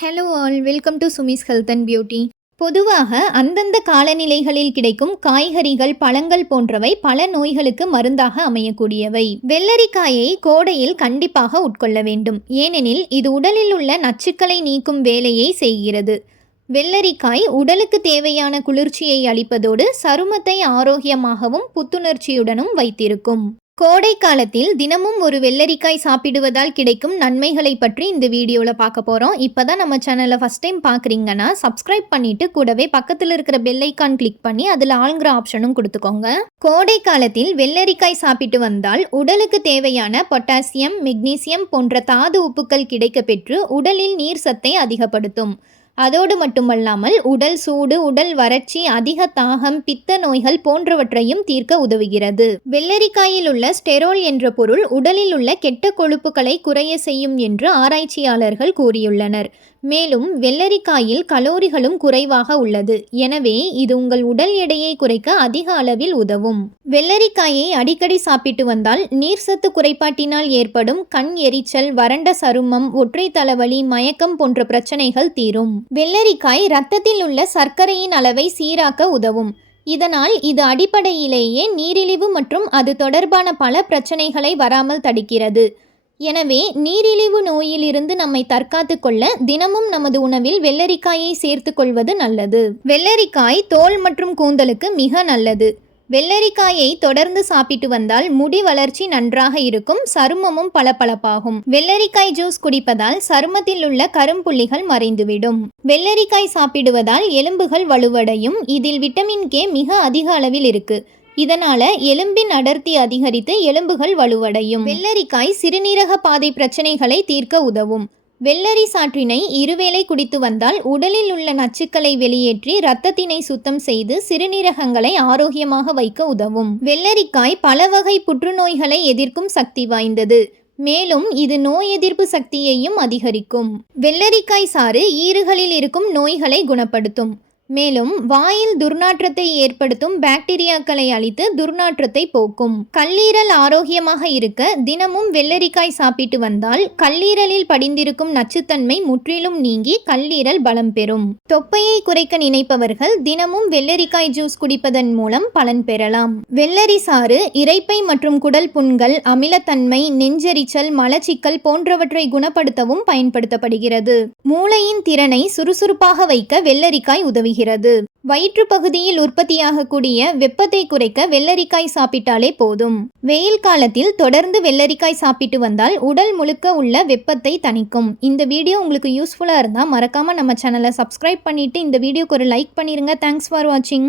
Hello all, welcome to Sumi's health and beauty. பொதுவாக அந்தந்த காலநிலைகளில் கிடைக்கும் காய்கறிகள், பழங்கள் போன்றவை பல நோய்களுக்கு மருந்தாக அமையக்கூடியவை. வெள்ளரிக்காயை கோடையில் கண்டிப்பாக உட்கொள்ள வேண்டும். ஏனெனில் இது உடலில் உள்ள நச்சுக்களை நீக்கும் வேலையை செய்கிறது. வெள்ளரிக்காய் உடலுக்கு தேவையான குளிர்ச்சியை அளிப்பதோடு சருமத்தை ஆரோக்கியமாகவும் புத்துணர்ச்சியுடனும் வைத்திருக்கும். கோடை காலத்தில் தினமும் ஒரு வெள்ளரிக்காய் சாப்பிடுவதால் கிடைக்கும் நன்மைகளை பற்றி இந்த வீடியோவில் பார்க்க போகிறோம். இப்போ தான் நம்ம சேனலை ஃபஸ்ட் டைம் பார்க்குறீங்கன்னா சப்ஸ்கிரைப் பண்ணிவிட்டு கூடவே பக்கத்தில் இருக்கிற பெல் ஐக்கான் கிளிக் பண்ணி அதில் ஆளுங்கிற ஆப்ஷனும் கொடுத்துக்கோங்க. கோடை காலத்தில் வெள்ளரிக்காய் சாப்பிட்டு வந்தால் உடலுக்கு தேவையான பொட்டாசியம், மெக்னீசியம் போன்ற தாது உப்புக்கள் கிடைக்க பெற்று உடலில் நீர் சத்தை அதிகப்படுத்தும். அதோடு மட்டுமல்லாமல் உடல் சூடு, உடல் வறட்சி, அதிக தாகம், பித்த நோய்கள் போன்றவற்றையும் தீர்க்க உதவுகிறது. வெள்ளரிக்காயில் உள்ள ஸ்டெரோல் என்ற பொருள் உடலில் உள்ள கெட்ட கொழுப்புகளை குறைய செய்யும் என்று ஆராய்ச்சியாளர்கள் கூறியுள்ளனர். மேலும் வெள்ளரிக்காயில் கலோரிகளும் குறைவாக உள்ளது. எனவே இது உங்கள் உடல் எடையை குறைக்க அதிக அளவில் உதவும். வெள்ளரிக்காயை அடிக்கடி சாப்பிட்டு வந்தால் நீர்சத்து குறைபாட்டினால் ஏற்படும் கண் எரிச்சல், வறண்ட சருமம், ஒற்றை தலைவலி, மயக்கம் போன்ற பிரச்சனைகள் தீரும். வெள்ளரிக்காய் இரத்தத்தில் உள்ள சர்க்கரையின் அளவை சீராக்க உதவும். இதனால் இது அடிப்படையிலேயே நீரிழிவு மற்றும் அது தொடர்பான பல பிரச்சனைகளை வராமல் தடுக்கிறது. எனவே நீரிழிவு நோயிலிருந்து நம்மை தற்காத்து கொள்ள தினமும் நமது உணவில் வெள்ளரிக்காயை சேர்த்து கொள்வது நல்லது. வெள்ளரிக்காய் தோல் மற்றும் கூந்தலுக்கு மிக நல்லது. வெள்ளரிக்காயை தொடர்ந்து சாப்பிட்டு வந்தால் முடி வளர்ச்சி நன்றாக இருக்கும், சருமமும் பளபளப்பாகும். வெள்ளரிக்காய் ஜூஸ் குடிப்பதால் சருமத்தில் உள்ள கரும்புள்ளிகள் மறைந்துவிடும். வெள்ளரிக்காய் சாப்பிடுவதால் எலும்புகள் வலுவடையும். இதில் விட்டமின் கே மிக அதிக அளவில் இருக்கு. இதனால எலும்பின் அடர்த்தி அதிகரித்து எலும்புகள் வலுவடையும். வெள்ளரிக்காய் சிறுநீரக பாதை பிரச்சனைகளை தீர்க்க உதவும். வெள்ளரி சாற்றினை இருவேளை குடித்து வந்தால் உடலில் உள்ள நச்சுக்களை வெளியேற்றி இரத்தத்தினை சுத்தம் செய்து சிறுநீரகங்களை ஆரோக்கியமாக வைக்க உதவும். வெள்ளரிக்காய் பல வகை புற்றுநோய்களை எதிர்க்கும் சக்தி வாய்ந்தது. மேலும் இது நோய் எதிர்ப்பு சக்தியையும் அதிகரிக்கும். வெள்ளரிக்காய் சாறு ஈறுகளில் இருக்கும் நோய்களை குணப்படுத்தும். மேலும் வாயில் துர்நாற்றத்தை ஏற்படுத்தும் பாக்டீரியாக்களை அழித்து துர்நாற்றத்தை போக்கும். கல்லீரல் ஆரோக்கியமாக இருக்க தினமும் வெள்ளரிக்காய் சாப்பிட்டு வந்தால் கல்லீரலில் படிந்திருக்கும் நச்சுத்தன்மை முற்றிலும் நீங்கி கல்லீரல் பலம் பெறும். தொப்பையை குறைக்க நினைப்பவர்கள் தினமும் வெள்ளரிக்காய் ஜூஸ் குடிப்பதன் மூலம் பலன் பெறலாம். வெள்ளரி சாறு இரைப்பை மற்றும் குடல் புண்கள், அமிலத்தன்மை, நெஞ்செரிச்சல், மலச்சிக்கல் போன்றவற்றை குணப்படுத்தவும் பயன்படுத்தப்படுகிறது. மூளையின் திறனை சுறுசுறுப்பாக வைக்க வெள்ளரிக்காய் உதவுகிறது. வயிற்று பகுதியில் உற்பத்தியாகக்கூடிய வெப்பத்தை குறைக்க வெள்ளரிக்காய் சாப்பிட்டாலே போதும். வெயில் காலத்தில் தொடர்ந்து வெள்ளரிக்காய் சாப்பிட்டு வந்தால் உடல் முழுக்க உள்ள வெப்பத்தை தணிக்கும். இந்த வீடியோ உங்களுக்கு யூஸ்ஃபுல்லாக இருந்தால் மறக்காம நம்ம சேனலை சப்ஸ்கிரைப் பண்ணிட்டு இந்த வீடியோக்கு ஒரு லைக் பண்ணிருங்க. தேங்க்ஸ் ஃபார் வாட்சிங்.